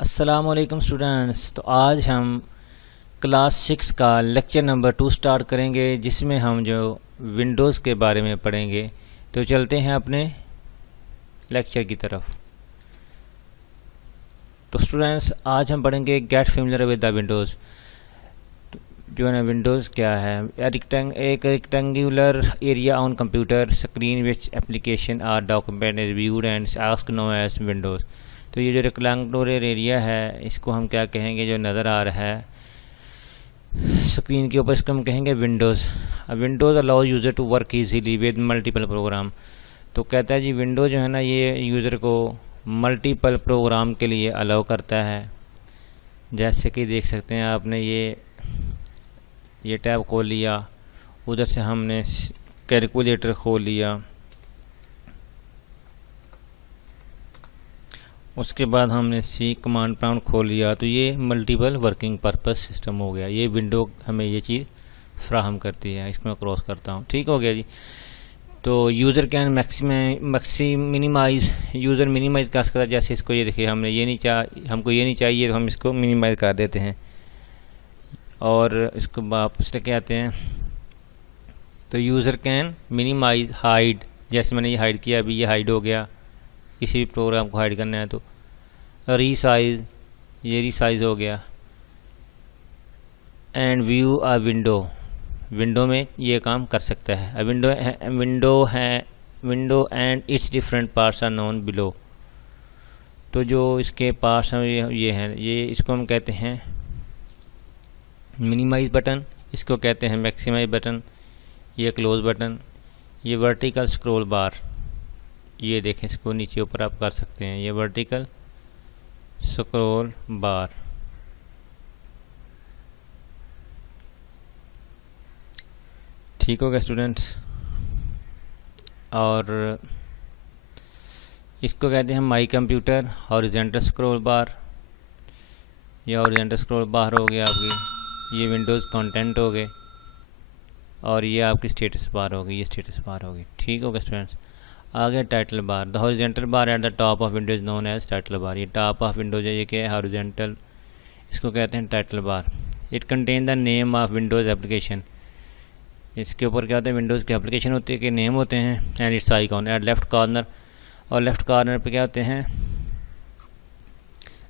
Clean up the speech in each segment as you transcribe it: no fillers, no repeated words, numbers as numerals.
अस्सलामुअलैकुम स्टूडेंट्स। तो आज हम क्लास 6 का लेक्चर नंबर 2 स्टार्ट करेंगे, जिसमें हम जो विंडोज़ के बारे में पढ़ेंगे। तो चलते हैं अपने लेक्चर की तरफ। तो स्टूडेंट्स, आज हम पढ़ेंगे get familiar with the windows. जो है ना, विंडोज़ क्या है? एक rectangular area on computer screen which application or document is viewed and asked no as windows. तो ये जो रेक्टेंगुलर एरिया है, इसको हम क्या कहेंगे? जो नज़र आ रहा है स्क्रीन के ऊपर, इसको हम कहेंगे windows. Windows allow user to work easily with multiple program. तो कहता है जी, विंडोज़ जो है ना, ये यूज़र को मल्टीपल प्रोग्राम के लिए अलाउ करता है। जैसे कि देख सकते हैं आपने, ये टैब खोल लिया, उधर से हमने कैलकुलेटर खोल लिया, उसके बाद हमने सी कमांड प्रॉम्प्ट खोल लिया। तो ये मल्टीपल वर्किंग पर्पस सिस्टम हो गया। ये विंडो हमें ये चीज़ फ्राहम करती है। इसको मैं क्रॉस करता हूँ, ठीक हो गया जी। तो user can minimise, user minimise कर सकता है। जैसे इसको ये देखिए, हमको ये नहीं चाहिए, तो हम इसको मिनिमाइज कर देते हैं और इसको वापस लेके आते हैं। तो यूज़र कैन मिनिमाइज हाइड, जैसे मैंने ये हाइड किया, अभी ये हाइड हो गया। किसी भी प्रोग्राम को हाइड करना है तो रीसाइज, ये रीसाइज हो गया। And view a window, window में ये काम कर सकता है। Window and its different parts are known below. तो जो इसके पार्ट्स हैं ये हैं, ये इसको हम कहते हैं मिनिमाइज बटन, इसको कहते हैं मैक्सिमाइज बटन, ये क्लोज बटन, ये वर्टिकल स्क्रॉल बार। ये देखें, इसको नीचे ऊपर आप कर सकते हैं, ये वर्टिकल स्क्रॉल बार। ठीक हो गया स्टूडेंट्स। और इसको कहते हैं माई कंप्यूटर हॉरिजॉन्टल स्क्रॉल बार। ये हॉरिजॉन्टल स्क्रॉल बार हो गया आपकी, ये विंडोज़ कंटेंट हो गए, और ये आपकी स्टेटस बार होगी, ये स्टेटस बार होगी। ठीक हो गया स्टूडेंट्स। आगे title bar. The horizontal bar at the top of windows known as title bar. ये टॉप ऑफ विंडोज है, ये क्या है? हॉरिजॉन्टल, इसको कहते हैं title bar. It contain the name of Windows application. इसके ऊपर क्या होता है? विंडोज़ की एप्लीकेशन होती है, कि नेम होते हैं। And its icon at left corner, और लेफ्ट कॉर्नर पे क्या होते हैं?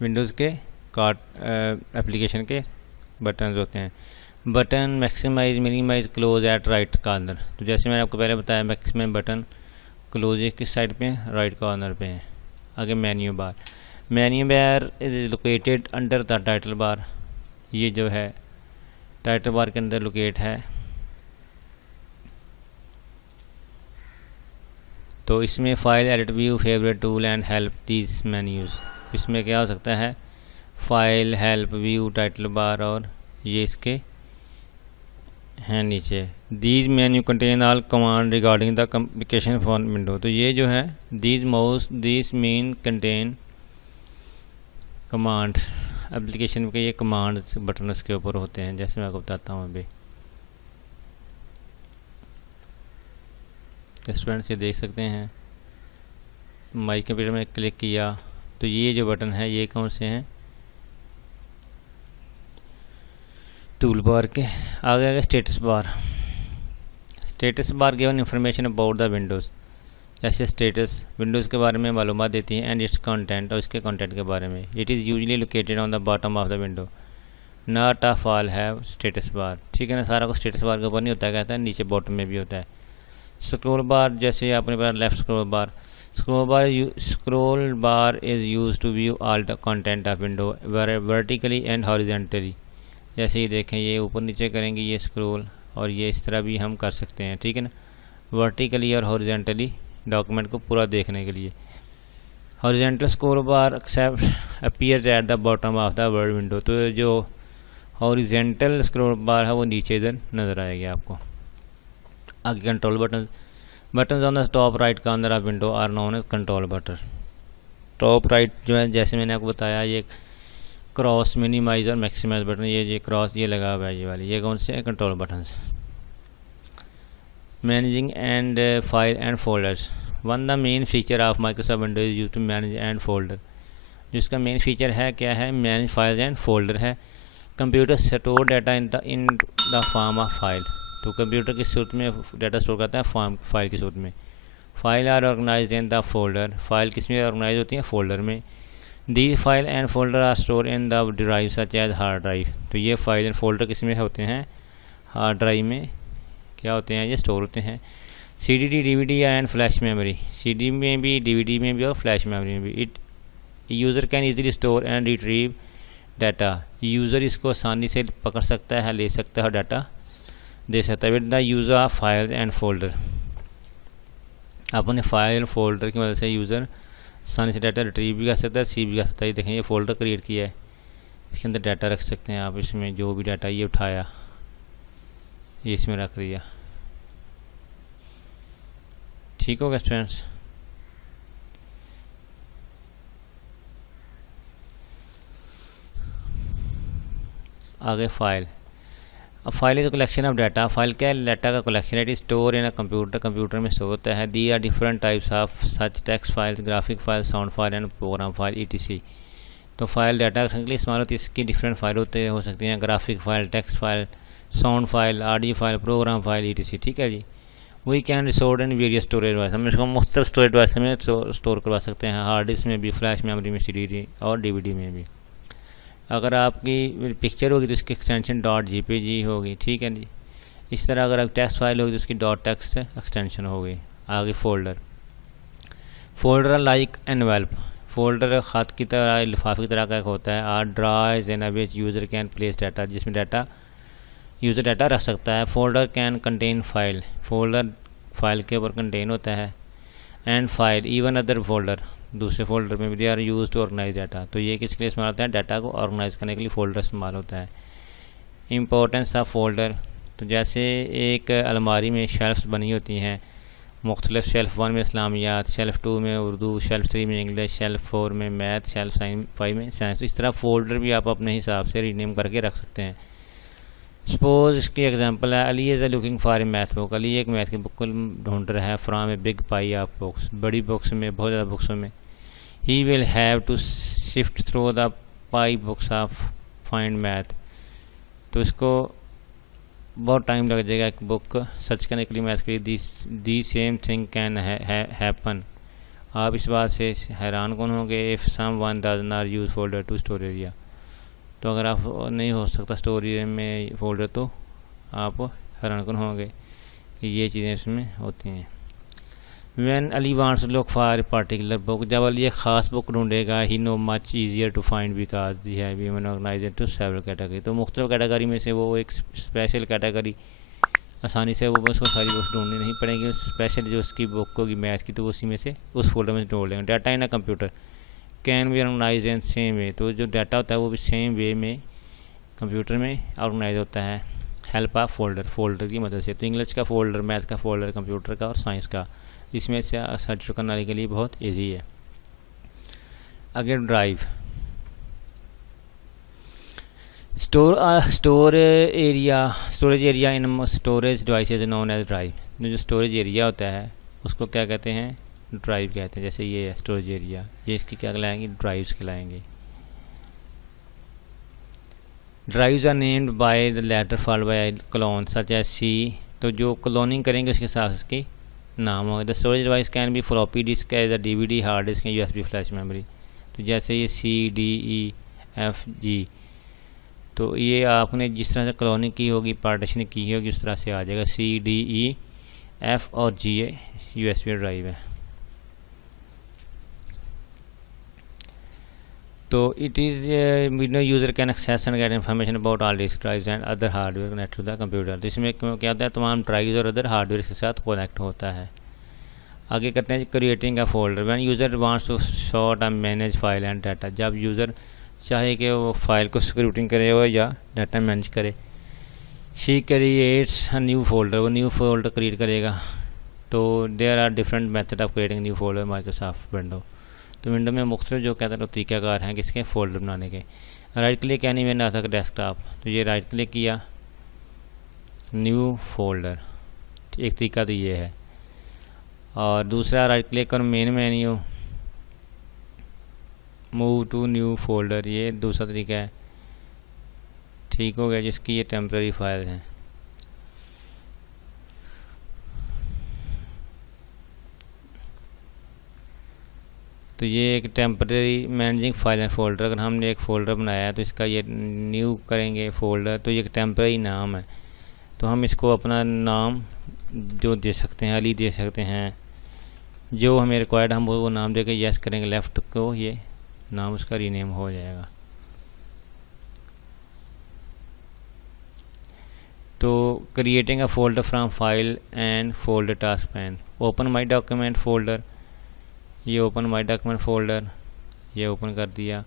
विंडोज़ के एप्लीकेशन के बटन होते हैं। Button maximise, minimise, close at right corner. तो जैसे मैंने आपको पहले बताया, मैक्सिमम बटन क्लोज किस साइड पे? राइट कॉर्नर पे है। आगे menu bar. Menu bar is located under the title bar. ये जो है टाइटल बार के अंदर लोकेट है। तो इसमें file, edit, view, favourite, tool and help, these menus. इसमें क्या हो सकता है? File, help, view, title bar, और ये इसके हैं नीचे। These menu contain all command regarding the application for window. तो ये जो है these main contain command, application के ये कमांड बटन उसके ऊपर होते हैं। जैसे मैं आपको बताता हूँ अभी। स्टूडेंट्स, ये देख सकते हैं, माई कंप्यूटर में क्लिक किया तो ये जो बटन है, ये कौन से हैं? टूल बार के। आगे status bar. Status bar given information about the Windows. जैसे स्टेटस विंडोज़ के बारे में मालूमात देती है, एंड इट्स कंटेंट, और इसके कंटेंट के बारे में। It is usually located on the bottom of the window, not of all have status bar. ठीक है ना, सारा कुछ स्टेटस बार के ऊपर नहीं होता है, कहता है नीचे बॉटम में भी होता है। स्क्रॉल बार, जैसे आपने पढ़ा left scroll bar. Scroll bar is used to view all the content of window vertically and horizontally. जैसे ही देखें, ये ऊपर नीचे करेंगे ये स्क्रॉल, और ये इस तरह भी हम कर सकते हैं। ठीक है ना, वर्टिकली और हॉरिजॉन्टली डॉक्यूमेंट को पूरा देखने के लिए। Horizontal scroll bar except appears at the bottom of the word window. तो जो हॉरिजॉन्टल स्क्रॉल बार है, वो नीचे इधर नज़र आएगी आपको। आगे control button. Button on the top right corner of window are known as control button. Top right जो है, जैसे मैंने आपको बताया, ये क्रॉस, मिनिमाइज और मैक्सिमाइज बटन, ये क्रॉस ये लगा हुआ है, ये वाली, ये कौन से हैं? Control button. Managing and file and folders. One the main feature of Microsoft Windows use to manage and folder. जिसका मेन फीचर है क्या है, मैनेज फाइल्स एंड फोल्डर है। Computer store data in the form of file, तो computer की सूरत में data store करता है फॉर्म फाइल की सूरत में। File are organised in the folder, file किस में ऑर्गेनाइज होती है, फोल्डर में। The file and folder are store in the drive such as hard drive, तो ये फाइल एंड फोल्डर किस में होते हैं, हार्ड ड्राइव में क्या होते हैं, ये स्टोर होते हैं। CDD, DVD and flash memory, CD में भी, DVD में भी और फ्लैश मेमोरी में भी। It user can easily store and retrieve data, user इसको आसानी से पकड़ सकता है, ले सकता है और डाटा दे सकता है। With the user of file and folder, अपने फाइल फोल्डर की मदद से यूज़र आसानी से डाटा रिट्रीव भी कर सकता है, सी भी कर सकता है। देखें ये फोल्डर क्रिएट किया है, इसके अंदर डाटा रख सकते हैं आप, इसमें जो भी डाटा ये उठाया ये इसमें रख दिया। ठीक होगा स्टूडेंट्स। आगे फाइल, अब file is collection of data, file क्या है, डाटा का कलेक्शन है। It store in a computer, computer में स्टोर होता है। There are different types of such text files, graphic file, sound file and program file ETC। तो file data रखने के लिए इस्तेमाल होती है, इसकी डिफरेंट फाइल होते हो सकती हैं, graphic file, text file, sound file, audio file, program file ETC। ठीक है जी। We can store in various storage device, हम इसको मुख्तलिफ स्टोरेज डिवाइस में स्टोर करवा सकते हैं, हार्ड डिस्क में भी, फ्लैश मेमोरी में, CD और DVD में भी। अगर आपकी पिक्चर होगी तो इसकी एक्सटेंशन .jpg होगी। ठीक है जी। इस तरह अगर आप टेक्स्ट फाइल होगी तो उसकी .text एक्सटेंशन होगी। आगे folder, folder like envelop, folder ख़त की तरह, लिफाफे की तरह का एक होता है। Are drives in which user can place data, जिसमें डाटा यूज़र डाटा रख सकता है। Folder can contain file, folder file के ऊपर कंटेन होता है। And file even other folder, दूसरे फोल्डर में भी they are used to organize data, तो ये किसके लिए इस्तेमाल होता है, डाटा को ऑर्गेनाइज करने के लिए फोल्डर इस्तेमाल होता है। इंपॉर्टेंस ऑफ फोल्डर, तो जैसे एक अलमारी में शेल्फ्स बनी होती हैं मुख्तलिफ, शेल्फ 1 में इस्लामियात, शेल्फ 2 में उर्दू, शेल्फ 3 में इंग्लिश, शेल्फ 4 में मैथ, शेल्फ 5 में साइंस। इस तरह फोल्डर भी आप अपने हिसाब से रीनेम करके रख सकते हैं। सपोज इसकी एग्जांपल है, Ali is looking for a math book, Ali एक मैथ की बुक को ढूंढ रहा है from a big pile of books, बड़ी बुक्स में, बहुत ज़्यादा बुक्सों में। He will have to shift through the pile books of find math, तो इसको बहुत टाइम लग जाएगा एक बुक सर्च करने के लिए मैथ के लिए। The same thing can happen, आप इस बात से हैरान कौन होंगे, if someone does not use folder to store area, तो अगर आप नहीं हो सकता स्टोर एरिया में फोल्डर तो आप हैरान कौन होंगे कि ये चीज़ें इसमें होती हैं। When Ali wants look for a particular book, जब अली एक ख़ास बुक ढूंढेगा, he know much easier to find because they have been organised to several category, तो मुख्तलिफ कैटेगरी में से वो एक स्पेशल कैटेगरी आसानी से वो उसको सारी बुक्स ढूंढनी नहीं पड़ेगी, स्पेशल जो उसकी बुक होगी मैथ की, तो उसी में से उस फोल्डर में ढूंढ लेंगे। Data in a computer can be organize in same way, तो जो डाटा होता है वो भी सेम वे में कंप्यूटर में ऑर्गेनाइज होता है, हेल्प ऑफ फोल्डर, फोल्डर की मदद से। तो इंग्लिश का फोल्डर, मैथ का फोल्डर, कंप्यूटर का और साइंस का, इसमें से सर्च करने के लिए बहुत इजी है। आगे drive, storage area in storage devices known as drive, जो स्टोरेज एरिया होता है उसको क्या कहते हैं, ड्राइव कहते हैं। जैसे ये है स्टोरेज एरिया, ये इसकी क्या कहलाएंगे, ड्राइव्स कहलाएंगे। Drives are named by the letter followed by colon such as C, तो जो क्लोनिंग करेंगे उसके साथ उसकी नाम होगा। The storage device can be floppy disk, as the DVD, hard disk, USB flash memory. तो जैसे ये C, D, E, F, G, तो ये आपने जिस तरह से क्लोनिंग की होगी, पार्टीशन की होगी, उस तरह से आ जाएगा। C, D, E, F और G ये USB ड्राइव है। तो it is user can access and get information about all disk drives and other hardware connect to the computer, तो इसमें क्या होता है, तमाम ड्राइव्स और अदर हार्डवेयर के साथ कनेक्ट होता है। आगे करते हैं creating a folder, when user wants to sort and manage file and data, जब यूज़र चाहे कि वो फाइल को स्क्रूटिंग करे हो या डाटा मैनेज करे। She creates a new folder, वो न्यू फोल्डर क्रिएट करेगा। तो there are different method of creating new folder Microsoft window, तो विंडो में मुख्तलिफ जो कहते हैं तरीक़ाकार हैं किसके, फोल्डर बनाने के। राइट क्लिक यानी मैंने आता डेस्कटॉप, तो ये राइट क्लिक किया, न्यू फोल्डर, एक तरीका तो ये है। और दूसरा राइट क्लिक कर main menu, move to new folder, ये दूसरा तरीका है, ठीक हो गया, जिसकी ये टेम्पररी फाइल है। तो ये एक temporary managing file and folder, अगर हमने एक फ़ोल्डर बनाया है तो इसका ये न्यू करेंगे फ़ोल्डर, तो ये एक टेम्पररी नाम है। तो हम इसको अपना नाम जो दे सकते हैं, अली दे सकते हैं, जो हमें रिक्वायर्ड हम वो नाम दे के यस करेंगे लेफ़्ट को, ये नाम उसका रीनेम हो जाएगा। तो creating a folder from file and folder task pane, open my document folder, ये ओपन माय डॉक्यूमेंट फोल्डर, ये ओपन कर दिया।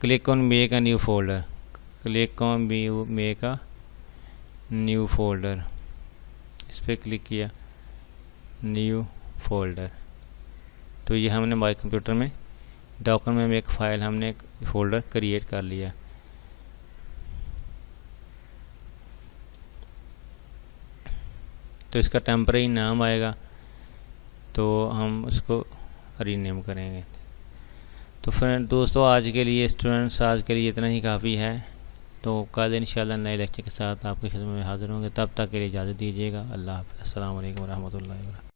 Click on make a new folder, click on make a new folder, इस पर click किया, new folder. तो ये हमने माई कंप्यूटर में डॉक्यूमेंट में एक फ़ाइल, हमने एक फ़ोल्डर क्रिएट कर लिया। तो इसका टेम्पररी नाम आएगा, तो हम उसको रीनेम करेंगे। तो फ्रेंड दोस्तों, आज के लिए स्टूडेंट्स, आज के लिए इतना ही काफ़ी है। तो कल इंशाल्लाह नए लेक्चर के साथ आपकी खिदमत में हाज़िर होंगे। तब तक के लिए इजाज़त दीजिएगा। अल्लाह हाफ़िज़। अस्सलाम वालेकुम रहमतुल्लाहि व बरकातहू।